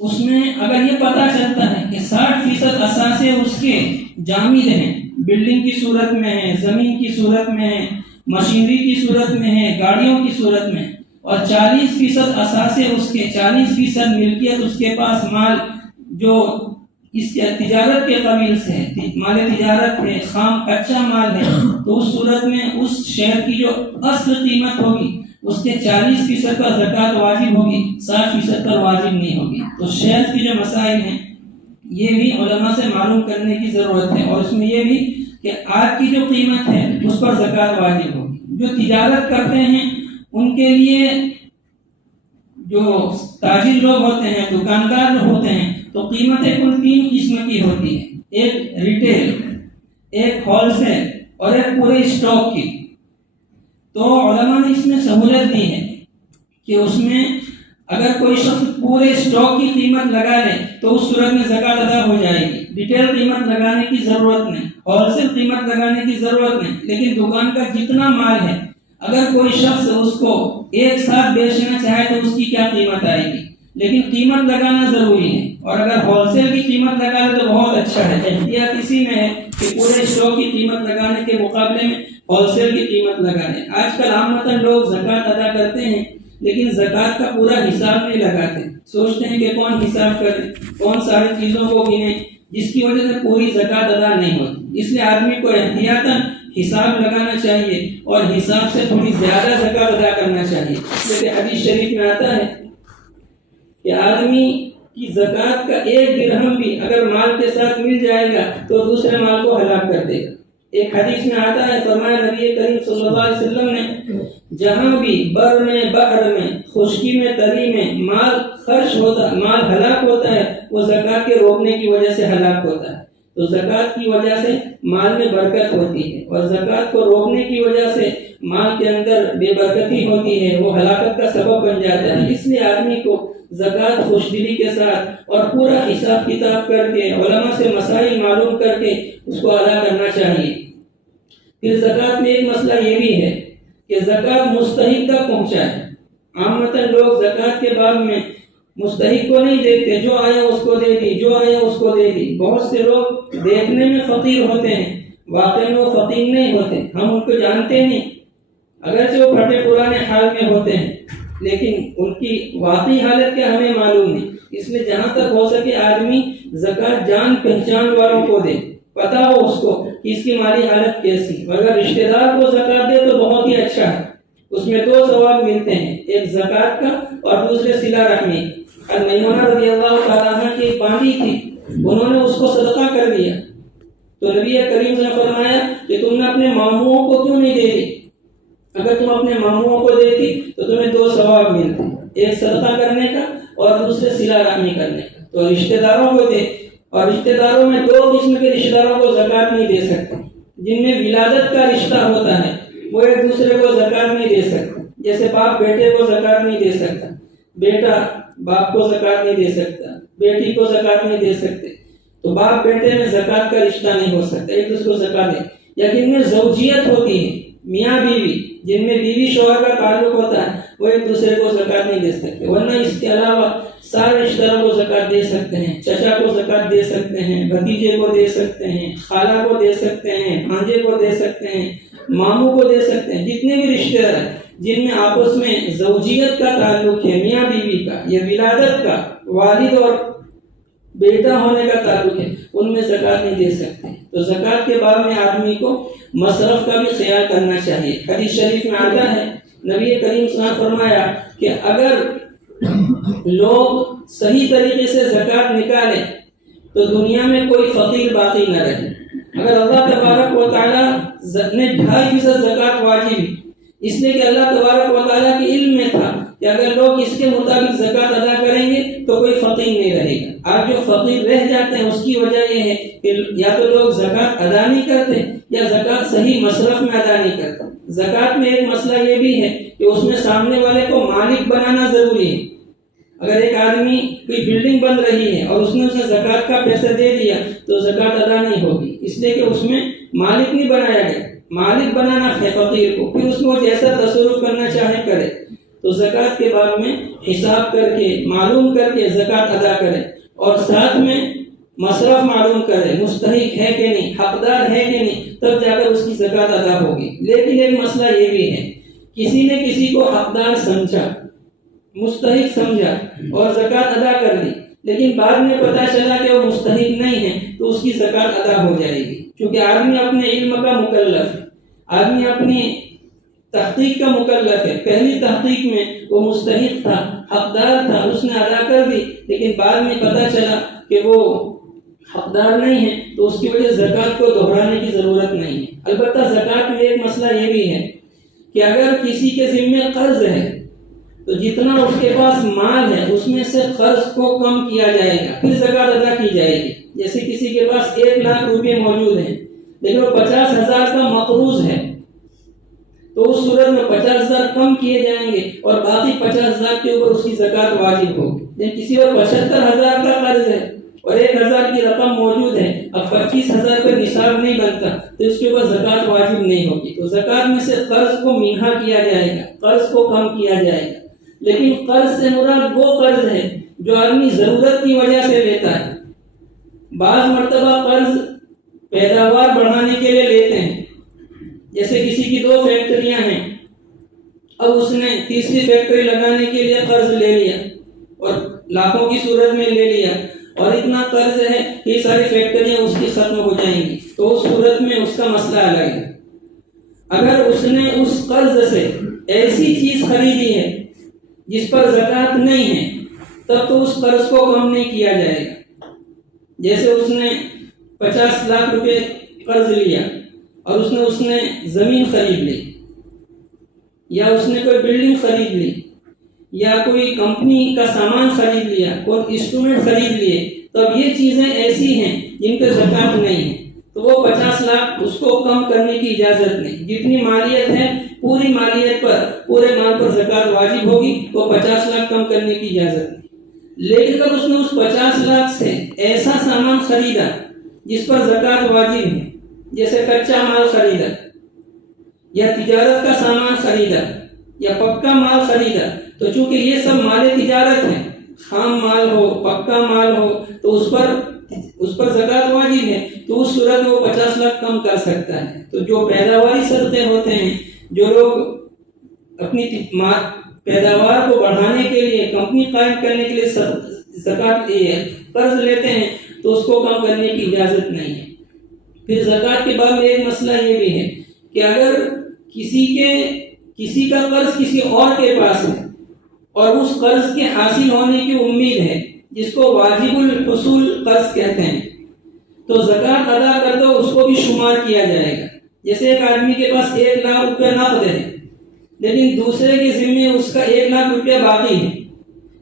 اس میں اگر یہ پتہ چلتا ہے کہ 60% اثاثے اس کے جامد ہیں، بلڈنگ کی صورت میں ہے، زمین کی صورت میں ہے، مشینری کی صورت میں ہے، گاڑیوں کی صورت میں، اور 40% اثاثے اس کے، 40% ملکیت اس کے پاس مال جو اس کے تجارت کے قبیل سے ہے، مال تجارت ہے، خام کچا مال ہے، تو اس صورت میں اس شیئر کی جو اصل قیمت ہوگی اس کے 40% پر زکوٰۃ واجب ہوگی، 60% پر واجب نہیں ہوگی۔ تو شیئر کی جو مسائل ہیں یہ بھی علماء سے معلوم کرنے کی ضرورت ہے، اور اس میں یہ بھی کہ آج کی جو قیمت ہے اس پر زکوٰۃ واجب ہوگی۔ جو تجارت کرتے ہیں ان کے لیے، جو تاجر لوگ ہوتے ہیں، دکاندار ہوتے ہیں، تو قیمتیں کل 3 قسم کی ہوتی ہیں، ایک ریٹیل، ایک ہول سیل اور ایک پورے اسٹاک کی۔ تو علماء نے اس میں سہولت دی ہے کہ اس میں اگر کوئی شخص پورے اسٹاک کی قیمت لگا لے تو اس صورت میں زکوٰۃ ادا ہو جائے گی، ریٹیل قیمت لگانے کی ضرورت نہیں، ہول سیل قیمت لگانے کی ضرورت نہیں، لیکن دکان کا جتنا مال ہے اگر کوئی شخص اس کو ایک ساتھ بیچنا چاہے تو اس کی کیا قیمت آئے گی، لیکن قیمت لگانا ضروری ہے، اور اگر ہول سیل کی قیمت لگا لے تو بہت اچھا ہے۔ احتیاط اسی میں ہے کہ پورے اسٹاک کی قیمت لگانے کے مقابلے میں ہول سیل کی قیمت لگانے۔ آج کل عامةً لوگ زکوٰۃ ادا کرتے ہیں لیکن زکوٰۃ کا پورا حساب نہیں لگاتے، سوچتے ہیں کہ کون حساب کرے، کون ساری چیزوں کو گنے، جس کی وجہ سے پوری زکوٰۃ ادا نہیں ہوتی۔ اس لیے آدمی کو احتیاطاً حساب لگانا چاہیے اور حساب سے تھوڑی زیادہ زکوٰۃ ادا کرنا چاہیے۔ جیسے حدیث شریف میں آتا ہے کہ آدمی کی زکوٰۃ کا 1 درہم بھی اگر مال کے ساتھ مل جائے گا تو دوسرے مال کو ہلاک کر دے گا۔ ایک حدیث میں آتا ہے، فرمایا نبی کریم صلی اللہ علیہ وسلم نے، جہاں بھی بر میں، بحر میں، خشکی میں، تری میں مال خرچ ہوتا، مال ہلاک ہوتا ہے، وہ زکوٰۃ کے روکنے کی وجہ سے ہلاک ہوتا ہے۔ تو زکوٰۃ کی وجہ سے مال میں برکت ہوتی ہے، اور زکوٰۃ کو روکنے کی وجہ سے مال کے اندر بے برکتی ہوتی ہے، وہ ہلاکت کا سبب بن جاتا ہے۔ اس لیے آدمی کو زکوٰۃ خوش دلی کے ساتھ اور پورا حساب کتاب کر کے، علماء سے مسائل معلوم کر کے اس کو ادا کرنا چاہیے۔ پھر زکوٰۃ میں ایک مسئلہ یہ بھی ہے کہ زکوٰۃ مستحق تک پہنچائے۔ عامةً لوگ زکوٰۃ کے باب میں مستحق کو نہیں دیکھتے، جو آیا اس کو دے دی، جو آیا اس کو دے دی۔ بہت سے لوگ دیکھنے میں فقیر ہوتے ہیں، واقعی میں وہ فقیر نہیں ہوتے، ہم ان کو جانتے نہیں، اگرچہ وہ پھٹے پرانے حال میں ہوتے ہیں، لیکن ان کی واقعی حالت کیا ہمیں معلوم نہیں۔ اس لیے جہاں تک ہو سکے آدمی زکوٰۃ جان پہچان والوں کو دے، پتا ہو اس کو کہ اس کی مالی حالت کیسی۔ اگر رشتہ دار کو زکوٰۃ دے تو بہت ہی اچھا ہے، اس میں 2 ثواب ملتے ہیں، ایک زکوٰۃ کا اور دوسرے صلہ رحمی۔ میمونہ رضی اللہ تعالیٰ عنہ کی باندھی تھی، انہوں نے اس کو صدقہ کر دیا، تو نبی کریم نے فرمایا کہ تم نے اپنے ماموؤں کو کیوں نہیں دے دی؟ اگر تم اپنے ماموؤں کو دیتی تو تمہیں 2 ثواب ملتے، ایک صدقہ کرنے کا اور دوسرے صلہ رحمی کرنے کا۔ تو رشتہ داروں کو دے، اور رشتہ داروں میں 2 قسم کے رشتہ داروں کو زکوٰۃ نہیں دے سکتے۔ جن میں ولادت کا رشتہ ہوتا ہے وہ ایک دوسرے کو زکوٰۃ نہیں دے سکتے، جیسے باپ بیٹے کو زکوٰۃ نہیں دے سکتا، بیٹا باپ کو زکوٰۃ نہیں دے سکتا، بیٹی کو زکوٰۃ نہیں دے سکتے، تو باپ بیٹے میں زکوٰۃ کا رشتہ نہیں ہو سکتا، ایک دوسرے کو زکوٰۃ دے۔ یا جن میں زوجیت ہوتی ہے، میاں بیوی، جن میں بیوی شوہر کا تعلق ہوتا ہے، وہ ایک دوسرے کو زکوٰۃ نہیں دے سکتے، ورنہ اس کے علاوہ سارے رشتہ داروں کو زکوٰۃ دے سکتے ہیں، چچا کو زکوٰۃ دے سکتے ہیں، بھتیجے کو دے سکتے ہیں، خالہ کو دے سکتے ہیں، بھانجے کو دے سکتے ہیں، ماموں کو دے سکتے ہیں۔ جتنے بھی رشتہ دار ہیں جن میں آپس میں زوجیت کا تعلق ہے، میاں بیوی کا یا ولادت کا، والد اور بیٹا ہونے کا تعلق ہے، ان میں زکوٰۃ نہیں دے سکتے۔ تو زکوٰۃ کے باب میں آدمی کو مصرف کا بھی خیال کرنا چاہیے۔ حدیث شریف میں آتا ہے، نبی کریم صلی اللہ علیہ وسلم نے فرمایا کہ اگر لوگ صحیح طریقے سے زکوٰۃ نکالیں تو دنیا میں کوئی فقیر باقی نہ رہے۔ اگر اللہ تبارک و تعالیٰ نے 2.5% زکوٰۃ واجب، اس لیے کہ اللہ تبارک و تعالیٰ کے علم میں تھا کہ اگر لوگ اس کے مطابق زکوٰۃ ادا کریں گے تو کوئی فقیر نہیں رہے گا۔ آج جو فقیر رہ جاتے ہیں اس کی وجہ یہ ہے کہ یا تو لوگ زکوٰۃ ادا نہیں کرتے یا زکوٰۃ صحیح مصرف میں ادا نہیں کرتے۔ زکوٰۃ میں ایک مسئلہ یہ بھی ہے کہ اس میں سامنے والے کو مالک بنانا ضروری ہے۔ اگر ایک آدمی کوئی بلڈنگ بن رہی ہے اور اس نے اسے زکوٰۃ کا پیسہ دے دیا تو زکوٰۃ ادا نہیں ہوگی، اس لیے کہ اس میں مالک نہیں بنایا گیا۔ مالک بنانا ہے فقیر کو، پھر اس میں وہ جیسا تصرف کرنا چاہے کرے۔ تو زکوٰۃ کے باب میں حساب کر کے، معلوم کر کے زکوٰۃ ادا کرے، اور ساتھ میں مصرف معلوم کرے، مستحق ہے کہ نہیں، حقدار ہے کہ نہیں، تب جا کر اس کی زکوٰۃ ادا ہوگی۔ لیکن ایک مسئلہ یہ بھی ہے، کسی نے کسی کو حقدار سمجھا، مستحق سمجھا اور زکوٰۃ ادا کر لی، لیکن بعد میں پتہ چلا کہ وہ مستحق نہیں ہے تو اس کی زکوٰۃ ادا ہو جائے گی، کیونکہ آدمی اپنے علم کا مکلف ہے، آدمی اپنی تحقیق کا مکلف ہے۔ پہلی تحقیق میں وہ مستحق تھا، حقدار تھا، اس نے ادا کر دی، لیکن بعد میں پتہ چلا کہ وہ حقدار نہیں ہے تو اس کی وجہ سے زکوٰۃ کو دہرانے کی ضرورت نہیں ہے۔ البتہ زکوٰۃ میں ایک مسئلہ یہ بھی ہے کہ اگر کسی کے ذمہ قرض ہے تو جتنا اس کے پاس مال ہے اس میں سے قرض کو کم کیا جائے گا، پھر زکوٰۃ ادا کی جائے گی۔ جیسے کسی کے پاس 1 لاکھ روپے موجود ہیں لیکن وہ 50,000 کا مقروض ہے، تو اس صورت میں 50,000 کم کیے جائیں گے اور باقی 50,000 کے اوپر اس کی زکوٰۃ واجب ہوگی۔ لیکن کسی اور 75,000 کا قرض ہے اور 1,000 کی رقم موجود ہے، اب 25,000 کا نصاب نہیں بنتا تو اس کے اوپر زکوٰۃ واجب نہیں ہوگی۔ تو زکوٰۃ میں سے قرض کو منہا کیا جائے گا، قرض کو کم کیا جائے گا۔ لیکن قرض سے مراد وہ قرض ہے جو آدمی ضرورت کی وجہ سے لیتا ہے۔ بعض مرتبہ قرض پیداوار بڑھانے کے لیے لیتے ہیں، جیسے کسی کی 2 فیکٹریاں ہیں، اب اس نے تیسری فیکٹری لگانے کے لیے قرض لے لیا اور لاکھوں کی صورت میں لے لیا، اور اتنا قرض ہے کہ یہ ساری فیکٹریاں اس کی ختم ہو جائیں گی، تو اس صورت میں اس کا مسئلہ الگ ہے۔ اگر اس نے اس قرض سے ایسی چیز خریدی ہے جس پر زکوٰۃ نہیں ہے تب تو اس قرض کو کم نہیں کیا جائے گا۔ جیسے اس نے 50 لاکھ روپے قرض لیا اور اس نے زمین خرید لی، یا اس نے کوئی بلڈنگ خرید لی، یا کوئی کمپنی کا سامان خرید لیا، کوئی انسٹرومنٹ خرید لیے، تو اب یہ چیزیں ایسی ہیں جن پہ زکوٰۃ نہیں ہے، تو وہ 50 لاکھ اس کو کم کرنے کی اجازت نہیں۔ جتنی مالیت ہے پوری مالیت پر، پورے مال پر زکوٰۃ واجب ہوگی، وہ 50 لاکھ کم کرنے کی اجازت نہیں۔ لیکن اگر اس نے اس 50 لاکھ سے ایسا سامان خریدا جس پر زکوٰۃ واجب ہے، جیسے کچا مال خریدا یا تجارت کا سامان خریدا یا پکا مال خریدا، تو چونکہ یہ سب مال تجارت ہے، خام مال ہو پکا مال ہو تو اس پر زکوٰۃ واجب ہے، تو اس صورت میں وہ 50 لاکھ کم کر سکتا ہے۔ تو جو پیداواری صدقے ہوتے ہیں، جو لوگ اپنی پیداوار کو بڑھانے کے لیے، کمپنی قائم کرنے کے لیے زکوٰۃ قرض لیتے ہیں، تو اس کو کم کرنے کی اجازت نہیں ہے۔ پھر زکوٰۃ کے باب میں ایک مسئلہ یہ بھی ہے کہ اگر کسی کا قرض کسی اور کے پاس ہے اور اس قرض کے حاصل ہونے کی امید ہے، جس کو واجب الحصول قرض کہتے ہیں، تو زکوٰۃ ادا کرتے ہوئے اس کو بھی شمار کیا جائے گا۔ جیسے ایک آدمی کے پاس 1 لاکھ روپے نقد ہے لیکن دوسرے کے ذمے اس کا 1 لاکھ روپیہ باقی ہے،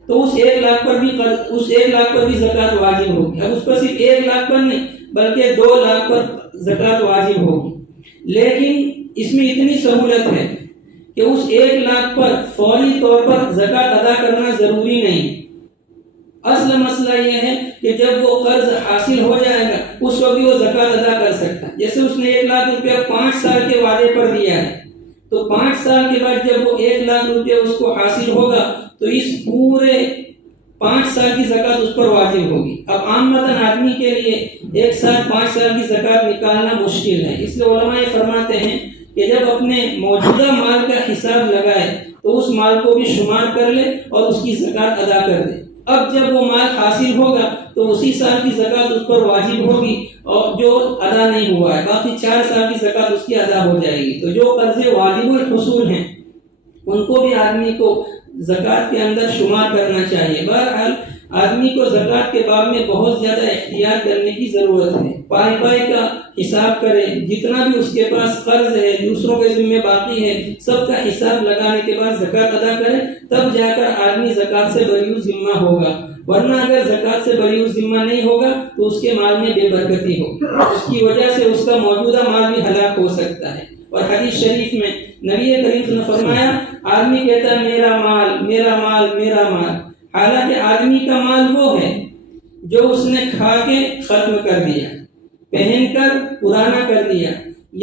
تو اس 1 لاکھ پر بھی زکوٰۃ واجب ہوگی۔ اب اس پر صرف 1 لاکھ پر نہیں بلکہ 2 لاکھ پر زکوٰۃ واجب ہوگی۔ لیکن اس میں اتنی سہولت ہے کہ اس 1 لاکھ پر فوری طور پر زکوٰۃ ادا کرنا ضروری نہیں۔ اصل مسئلہ یہ ہے کہ جب وہ قرض حاصل ہو جائے گا اس وقت وقت بھی وہ زکوٰۃ ادا کر سکتا ہے۔ جیسے اس نے 1 لاکھ روپیہ 5 سال کے وعدے پر دیا ہے، تو 5 سال کے بعد جب وہ 1 لاکھ روپیہ اس کو حاصل ہوگا تو اس پورے 5 سال کی زکوٰۃ اس پر واجب ہوگی۔ اب عام مثلاً آدمی کے لیے 1 سال 5 سال کی زکوٰۃ نکالنا مشکل ہے، اس لیے علماء فرماتے ہیں کہ جب اپنے موجودہ مال کا حساب لگائے تو اس مال کو بھی شمار کر لے اور اس کی زکوٰۃ ادا کر دے۔ اب جب وہ مال حاصل ہوگا تو اسی سال کی زکوٰۃ اس پر واجب ہوگی، اور جو ادا نہیں ہوا ہے باقی 4 سال کی زکوٰۃ اس کی ادا ہو جائے گی۔ تو جو قرض واجب الحصول ہیں ان کو بھی آدمی کو زکوٰۃ کے اندر شمار کرنا چاہیے۔ بہرحال آدمی کو زکوٰۃ کے باب میں بہت زیادہ احتیاط کرنے کی ضرورت ہے۔ پائی پائی کا حساب کرے، جتنا بھی اس کے پاس قرض ہے، دوسروں کے ذمہ باقی ہے، سب کا حساب لگانے کے بعد زکوٰۃ ادا کرے، تب جا کر آدمی زکوٰۃ سے بری ذمہ ہوگا۔ ورنہ اگر زکوٰۃ سے بری ذمہ نہیں ہوگا تو اس کے مال میں بے برکتی ہوگی، اس کی وجہ سے اس کا موجودہ مال بھی ہلاک ہو سکتا ہے۔ اور حدیث شریف میں نبی کریم نے فرمایا، آدمی کہتا ہے میرا مال میرا مال میرا مال، حالانکہ آدمی کا مال وہ ہے جو اس نے کھا کے ختم کر دیا، پہن کر پرانا کر دیا،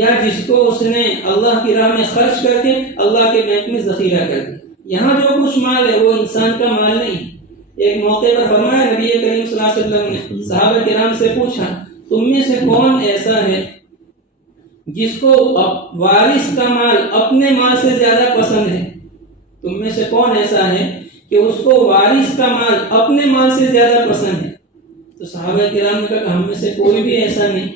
یا جس کو اس نے اللہ کی راہ میں خرچ کر کے اللہ کے بینک میں ذخیرہ کر دیا۔ یہاں جو کچھ مال ہے وہ انسان کا مال نہیں۔ ایک موقع پر فرمایا نبی کریم صلی اللہ علیہ وسلم نے صحابہ کرام سے پوچھا، تم میں سے کون ایسا ہے جس کو وارث کا مال اپنے مال سے زیادہ پسند ہے؟ تم میں سے کون ایسا ہے کہ اس کو وارث کا مال اپنے مال سے زیادہ پسند ہے؟ تو صحابہ کرام نے کہا کہ ہم میں سے کوئی بھی ایسا نہیں،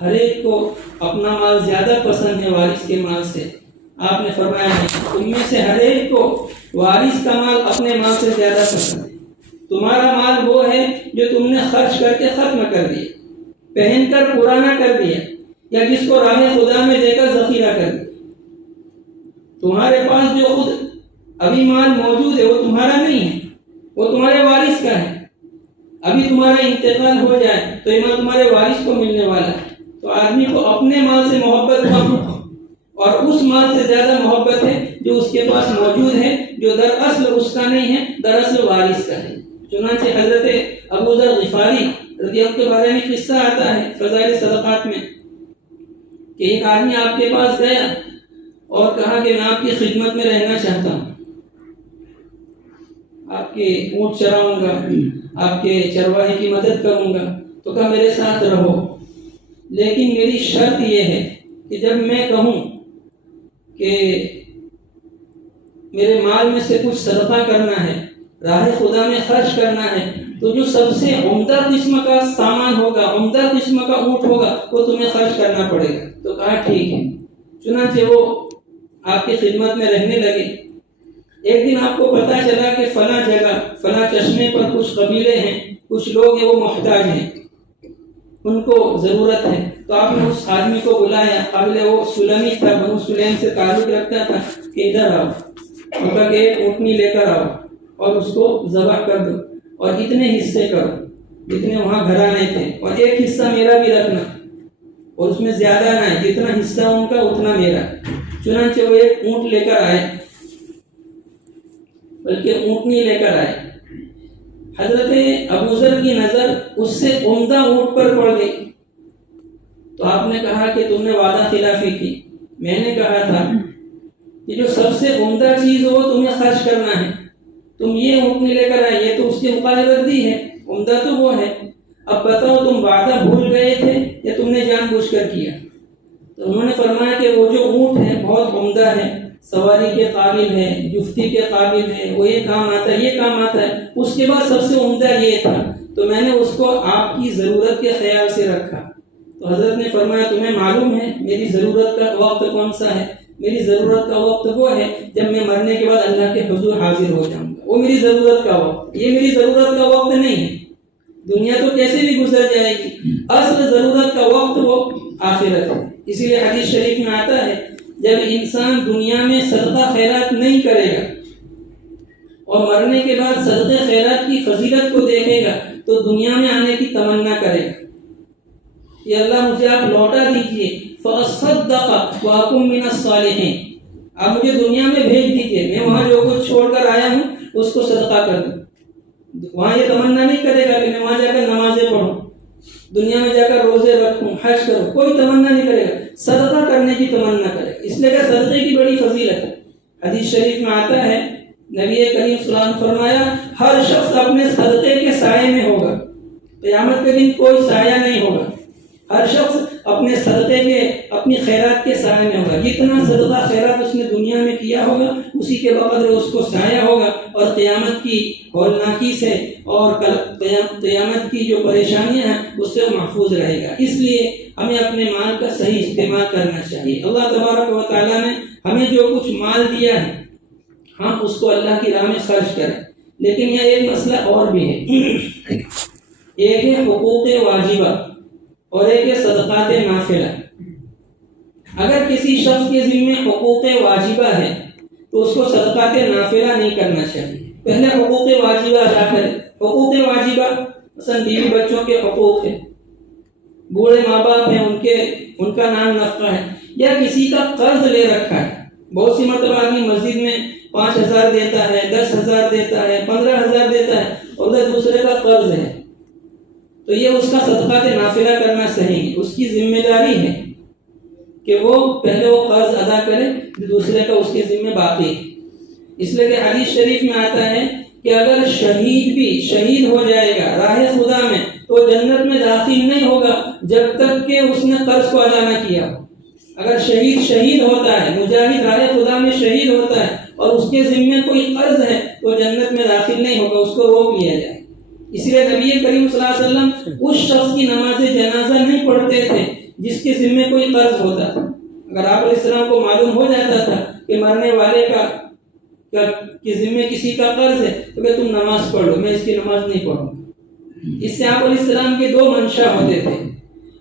ہر ایک کو اپنا مال زیادہ پسند ہے وارث کے مال سے۔ آپ نے فرمایا تم میں سے ہر ایک کو وارث کا مال اپنے مال سے زیادہ پسند ہے۔ تمہارا مال وہ ہے جو تم نے خرچ کر کے ختم کر دیا، پہن کر پرانا کر دیا، یا جس کو راہ خدا میں دے کر ذخیرہ کر دیا۔ تمہارے پاس جو خود ابھی مال موجود ہے وہ تمہارا نہیں ہے، وہ تمہارے وارث کا ہے۔ ابھی تمہارا انتقال ہو جائے تو یہ مال تمہارے وارث کو ملنے والا ہے۔ تو آدمی کو اپنے مال سے محبت کم اور اس مال سے زیادہ محبت ہے جو اس کے پاس موجود ہے، جو دراصل اس کا نہیں ہے، دراصل وارث کا ہے۔ چنانچہ حضرت ابو ذر غفاری رضی اللہ کے بارے میں قصہ آتا ہے فضائل صدقات میں کہ ایک آدمی آپ کے پاس گیا اور کہا کہ میں آپ کی خدمت میں رہنا چاہتا ہوں، آپ کے اونٹ چراؤں گا، آپ کے چرواہے کی مدد کروں گا۔ تو کہا میرے ساتھ رہو، لیکن میری شرط یہ ہے کہ جب میں کہوں کہ میرے مال میں سے کچھ صدقہ کرنا ہے، راہ خدا میں خرچ کرنا ہے، تو جو سب سے عمدہ قسم کا سامان ہوگا، عمدہ قسم کا اونٹ ہوگا، وہ تمہیں خرچ کرنا پڑے گا۔ تو کہا ٹھیک ہے۔ چنانچہ وہ آپ کی خدمت میں رہنے لگے۔ ایک دن آپ کو پتا چلا کہ فلاں جگہ فلاں چشمے پر کچھ قبیلے ہیں، کچھ لوگ ہیں وہ محتاج ہیں، ان کو ضرورت ہے۔ تو آپ نے اس آدمی کو بلایا، قابل وہ سلمی تھا، بنو سلیم سے تعلق رکھتا تھا، کہ ادھر آؤ، ان کا کہ ایک اونٹنی لے کر آؤ اور اس کو ذبح کر دو، اور اتنے حصے کرو جتنے وہاں گھرانے تھے، اور ایک حصہ میرا بھی رکھنا، اور اس میں زیادہ نہ ہے، جتنا حصہ ان کا اتنا میرا۔ چنانچہ وہ ایک اونٹ لے کر آئے، بلکہ اونٹنی لے کر آئے۔ حضرت ابوذر کی نظر اس سے عمدہ اونٹ پر پڑ گئی، تو آپ نے کہا کہ تم نے وعدہ خلافی کی، میں نے کہا تھا کہ جو سب سے عمدہ چیز ہو تمہیں خرچ کرنا ہے، تم یہ اونٹنی لے کر آئے، یہ تو اس کی مخالفت دی ہے، عمدہ تو وہ ہے، اب بتاؤ تم وعدہ بھول گئے تھے یا تم نے جان بوجھ کر کیا؟ تو انہوں نے فرمایا کہ وہ جو اونٹ ہے بہت عمدہ ہے، سواری کے قابل ہے، جفتی کے قابل ہے، وہ یہ کام آتا ہے، یہ کام آتا ہے، اس کے بعد سب سے عمدہ یہ تھا، تو میں نے اس کو آپ کی ضرورت کے خیال سے رکھا۔ تو حضرت نے فرمایا تمہیں معلوم ہے میری ضرورت کا وقت کون سا ہے؟ میری ضرورت کا وقت وہ ہے جب میں مرنے کے بعد اللہ کے حضور حاضر ہو جاؤں گا، وہ میری ضرورت کا وقت، یہ میری ضرورت کا وقت نہیں ہے۔ دنیا تو کیسے بھی گزر جائے گی، اصل ضرورت کا وقت وہ آخرت ہے۔ اسی لیے حدیث شریف میں آتا ہے جب انسان دنیا میں صدقہ خیرات نہیں کرے گا اور مرنے کے بعد صدقہ خیرات کی فضیلت کو دیکھے گا تو دنیا میں آنے کی تمنا کرے گا کہ اللہ مجھے آپ لوٹا دیجئے، فَأَصَّدَّقَ وَأَكُن مِّنَ الصَّالِحِينَ، آپ مجھے دنیا میں بھیج دیجئے، میں وہاں جو کچھ چھوڑ کر آیا ہوں اس کو صدقہ کر دوں۔ وہاں یہ تمنا نہیں کرے گا کہ میں وہاں جا کر نمازیں پڑھوں، دنیا میں جا کر روزے رکھوں، حج کروں، کوئی تمنا نہیں کرے گا، صدقہ کرنے کی تمنا کرے گا، اس لیے کہ صدقے کی بڑی فضیلت ہے۔ حدیث شریف میں آتا ہے، نبی کریم صلی اللہ علیہ وسلم فرمایا ہر شخص اپنے صدقے کے سائے میں ہوگا، قیامت کے دن کوئی سایہ نہیں ہوگا، ہر شخص اپنے صدقے کے، اپنی خیرات کے سائے میں ہوگا، جتنا صدقہ خیرات اس نے دنیا میں کیا ہوگا اسی کے بقدر اس کو سایہ ہوگا، اور قیامت کی ہولناکی سے اور قیامت کی جو پریشانیاں ہیں اس سے محفوظ رہے گا۔ اس لیے ہمیں اپنے مال کا صحیح استعمال کرنا چاہیے۔ اللہ تبارک و تعالیٰ نے ہمیں جو کچھ مال دیا ہے ہم اس کو اللہ کی راہ میں خرچ کریں، لیکن یہ ایک مسئلہ اور بھی ہے، ایک ہے حقوق واجبہ اور ایک ہے صدقات نافلہ۔ اگر کسی شخص کے ذمہ حقوق واجبہ ہے تو اس کو صدقات نافلہ نہیں کرنا چاہیے، پہلے حقوق واجبہ ادا کرے۔ حقوق واجبہ مثلا بیوی بچوں کے حقوق ہے، بوڑھے ماں باپ ہیں ان کا نام نفقہ ہے، یا کسی کا قرض لے رکھا ہے۔ بہت سی مرتبہ آدمی مسجد میں 5,000 دیتا ہے، 10,000 دیتا ہے، 15,000 دیتا ہے، اور دوسرے کا قرض ہے، تو یہ اس کا صدقات نافلہ کرنا صحیح ہے، اس کی ذمہ داری ہے کہ وہ پہلے وہ قرض ادا کرے، دوسرے کا اس کے ذمہ باقی ہے۔ اس لیے کہ حدیث شریف میں آتا ہے کہ اگر شہید بھی شہید ہو جائے گا راہ خدا میں تو جنت میں داخل نہیں ہوگا جب تک کہ اس نے قرض کو ادا نہ کیا ہو۔ اگر شہید ہوتا ہے، مجاہد راہ خدا میں شہید ہوتا ہے اور اس کے ذمہ کوئی قرض ہے تو جنت میں داخل نہیں ہوگا، اس کو روک لیا جائے۔ اس لیے نبی کریم صلی اللہ علیہ وسلم اس شخص کی نماز جنازہ نہیں پڑھتے تھے جس کے ذمہ کوئی قرض ہوتا تھا۔ اگر آپ علیہ السلام کو معلوم ہو جاتا تھا کہ مرنے والے کے ذمہ کسی کا قرض ہے تو کہ تم نماز پڑھ لو، میں اس کی نماز نہیں پڑھوں گا۔ اس سے آپ علیہ السلام کے دو منشا ہوتے تھے۔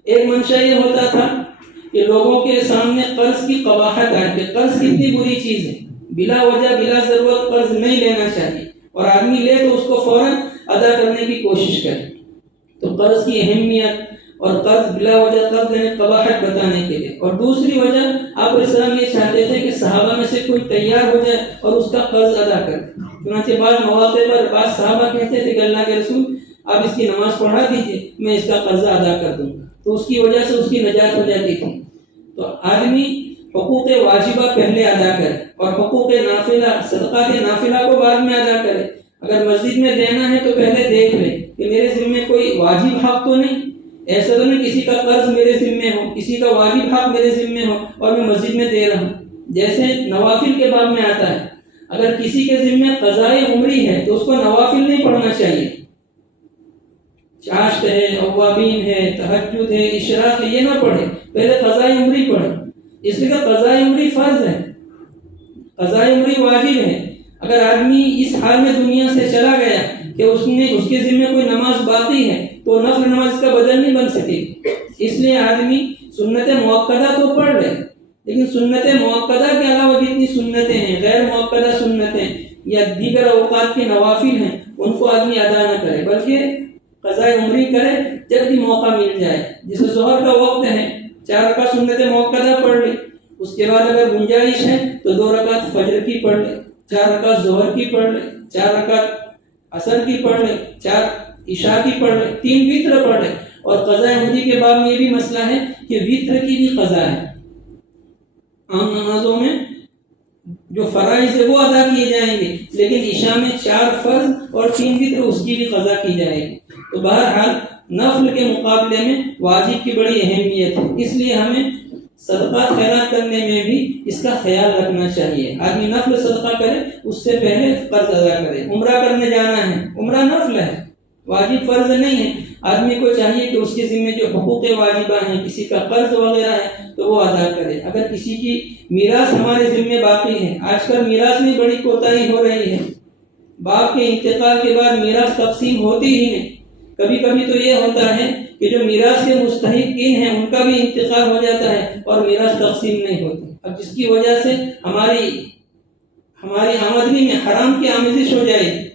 ایک منشا یہ ہوتا تھا کہ لوگوں کے سامنے قرض کی قباحت آئے کہ قرض کتنی بری چیز ہے، بلا وجہ بلا ضرورت قرض نہیں لینا چاہیے، اور آدمی لے تو اس کو فوراً ادا کرنے کی کوشش کرے۔ تو قرض کی اہمیت اور قرض بلا وجہ قرض لینے قباحت بتانے کے لیے، اور دوسری وجہ آپ علیہ السلام یہ چاہتے تھے کہ صحابہ میں سے کوئی تیار ہو جائے اور اس کا قرض ادا کرے۔ چنانچہ بعض مواقع پر بعض صحابہ کہتے تھے کہ اللہ کے رسول آپ اس کی نماز پڑھا دیجیے، میں اس کا قرضہ ادا کر دوں گا، تو اس کی وجہ سے اس کی نجات ہو جاتی تھی۔ تو آدمی حقوق واجبہ پہلے ادا کرے اور حقوق نافلہ، صدقات نافلہ کو بعد میں ادا کرے۔ اگر مسجد میں دینا ہے تو پہلے دیکھ لے کہ میرے ذمہ کوئی واجب حق تو نہیں، ایسا تو نہیں کسی کا قرض میرے ذمہ ہو، کسی کا واجب حق میرے ذمہ ہو اور میں مسجد میں دے رہا ہوں۔ جیسے نوافل کے باب میں آتا ہے، اگر کسی کے ذمہ قضائے عمری ہے تو اس کو نوافل نہیں پڑھنا چاہیے، چاشت ہے، اوابین ہے، تہجد ہے، اشراق ہے، یہ نہ پڑھے، پہلے قضائے عمری پڑھے، اس لیے کہ قضائے عمری فرض ہے، قضائے عمری واجب ہے۔ اگر آدمی اس حال میں دنیا سے چلا گیا کہ اس کے ذمہ کوئی نماز باقی ہے تو نفل نماز کا بدل نہیں بن سکے، اس لیے آدمی سنت مؤکدہ تو پڑھ لے، لیکن سنت مؤکدہ کے علاوہ جتنی سنتیں ہیں، غیر مؤکدہ سنتیں یا دیگر اوقات کے نوافل ہیں، ان کو آدمی ادا نہ کرے، بلکہ قضائے عمری کرے جب بھی موقع مل جائے۔ جیسے ظہر کا وقت ہے، 4 رکعت سنت مؤکدہ پڑھ لے، اس کے بعد اگر گنجائش ہے تو 2 رکعت فجر کی پڑھ لے، 4 رکعت ظہر کی پڑھ لے، 4 رکعت عصر کی پڑھ لے، 4 عشاء کی پڑھ لے، 3 وتر پڑھ لے۔ اور قضاء عمری کے باب میں یہ بھی مسئلہ ہے کہ وتر کی بھی قضا ہے، عام نمازوں میں جو فرائض ہے وہ ادا کیے جائیں گے، لیکن عشاء میں 4 فرض اور 3 وتر اس کی بھی قضا کی جائے گی۔ تو بہرحال نفل کے مقابلے میں واجب کی بڑی اہمیت ہے، اس لیے ہمیں صدقہ خیرات کرنے میں بھی اس کا خیال رکھنا چاہیے۔ آدمی نفل صدقہ کرے اس سے پہلے قرض ادا کرے۔ عمرہ کرنے جانا ہے، عمرہ نفل ہے، واجب فرض نہیں ہے۔ آدمی کو چاہیے کہ اس کے ذمہ جو حقوق واجبہ ہیں، کسی کا قرض وغیرہ ہے تو وہ ادا کرے۔ اگر کسی کی میراث ہمارے ذمہ باقی ہے، آج کل میراث میں بڑی کوتاہی ہو رہی ہے، باپ کے انتقال کے بعد میراث تقسیم ہوتی ہی نہیں۔ کبھی کبھی تو یہ ہوتا ہے کہ جو میراث کے مستحقین ہیں ان کا بھی انتقال ہو جاتا ہے اور میراث تقسیم نہیں ہوتی، اب جس کی وجہ سے ہماری آمدنی میں حرام کی آمیزش ہو جائے گی۔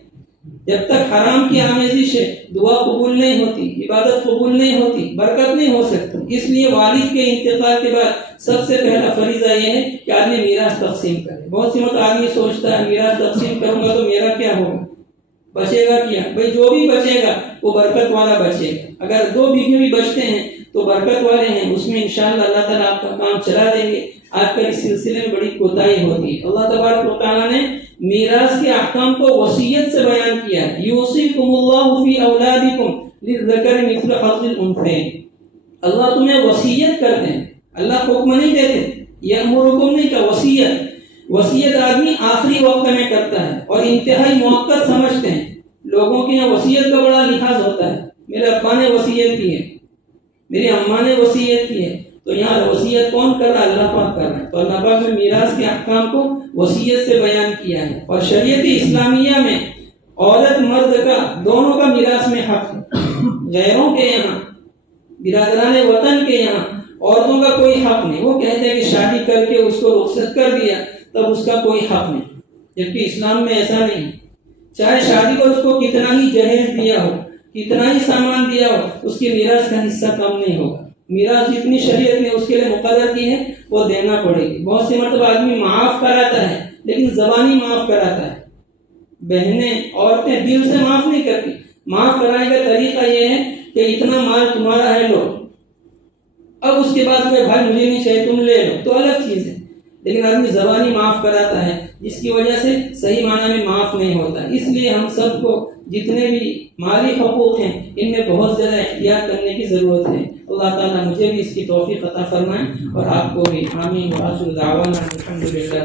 جب تک حرام کی آمیزش ہے دعا قبول نہیں ہوتی، عبادت قبول نہیں ہوتی، برکت نہیں ہو سکتی۔ اس لیے والد کے انتقال کے بعد سب سے پہلا فریضہ یہ ہے کہ آدمی میراث تقسیم کرے۔ بہت سی مرتبہ آدمی سوچتا ہے میراث تقسیم کروں گا تو میرا کیا ہوگا، بچے گا کیا؟ بھئی جو بھی بچے گا وہ برکت والا بچے. اگر 2 بیگھے بھی بچتے ہیں تو برکت والے ہیں, اس میں انشاءاللہ اللہ تعالیٰ آپ کا کام چلا دیں گے. آج کل اس سلسلے میں بڑی کوتاہی ہوتی ہے. اللہ تبارک و تعالیٰ نے میراث کے احکام کو وصیت سے بیان کیا ہے. یوصیکم اللہ فی اولادکم للذکر مثل حظ الانثیین. اللہ تمہیں وصیت کرتے ہیں, اللہ حکم نہیں دیتے, یامرکم نہیں کا وصیت. وصیت آدمی آخری وقت میں کرتا ہے اور انتہائی موقت سمجھتے ہیں. لوگوں کے یہاں وصیت کا بڑا لحاظ ہوتا ہے. میرے ابا نے وصیت کی ہے, میری اماں نے وصیت کی ہے, تو یہاں وصیت کون کر رہا ہے؟ اللہ پاک کر رہا ہے. تو اللہ پاک نے میراث کے احکام کو وصیت سے بیان کیا ہے. اور شریعت اسلامیہ میں عورت مرد کا دونوں کا میراث میں حق ہے. غیروں کے یہاں, برادران وطن کے یہاں عورتوں کا کوئی حق نہیں. وہ کہتے ہیں کہ شادی کر کے اس کو رخصت کر دیا تب اس کا کوئی حق نہیں, جبکہ اسلام میں ایسا نہیں. چاہے شادی کو اس کو کتنا ہی جہیز دیا ہو, کتنا ہی سامان دیا ہو, اس کے میراث کا حصہ کم نہیں ہوگا. میراث جتنی شریعت نے اس کے لیے مقرر کی ہے وہ دینا پڑے گی. بہت سے مرتبہ آدمی معاف کراتا ہے لیکن زبانی معاف کراتا ہے. بہنیں عورتیں دل سے معاف نہیں کرتی. معاف کرانے کا طریقہ یہ ہے کہ اتنا مال تمہارا ہے, لو. اب اس کے بعد کہ بھائی مجھے نہیں چاہیے تم لے لو, تو الگ چیز ہے. لیکن آدمی زبانی معاف کراتا ہے, جس کی وجہ سے صحیح معنی میں معاف نہیں ہوتا. اس لیے ہم سب کو جتنے بھی مالی حقوق ہیں ان میں بہت زیادہ احتیاط کرنے کی ضرورت ہے. اللہ تعالیٰ مجھے بھی اس کی توفیق عطا فرمائے اور آپ کو بھی. آمین. وآخر دعوانا الحمدللہ.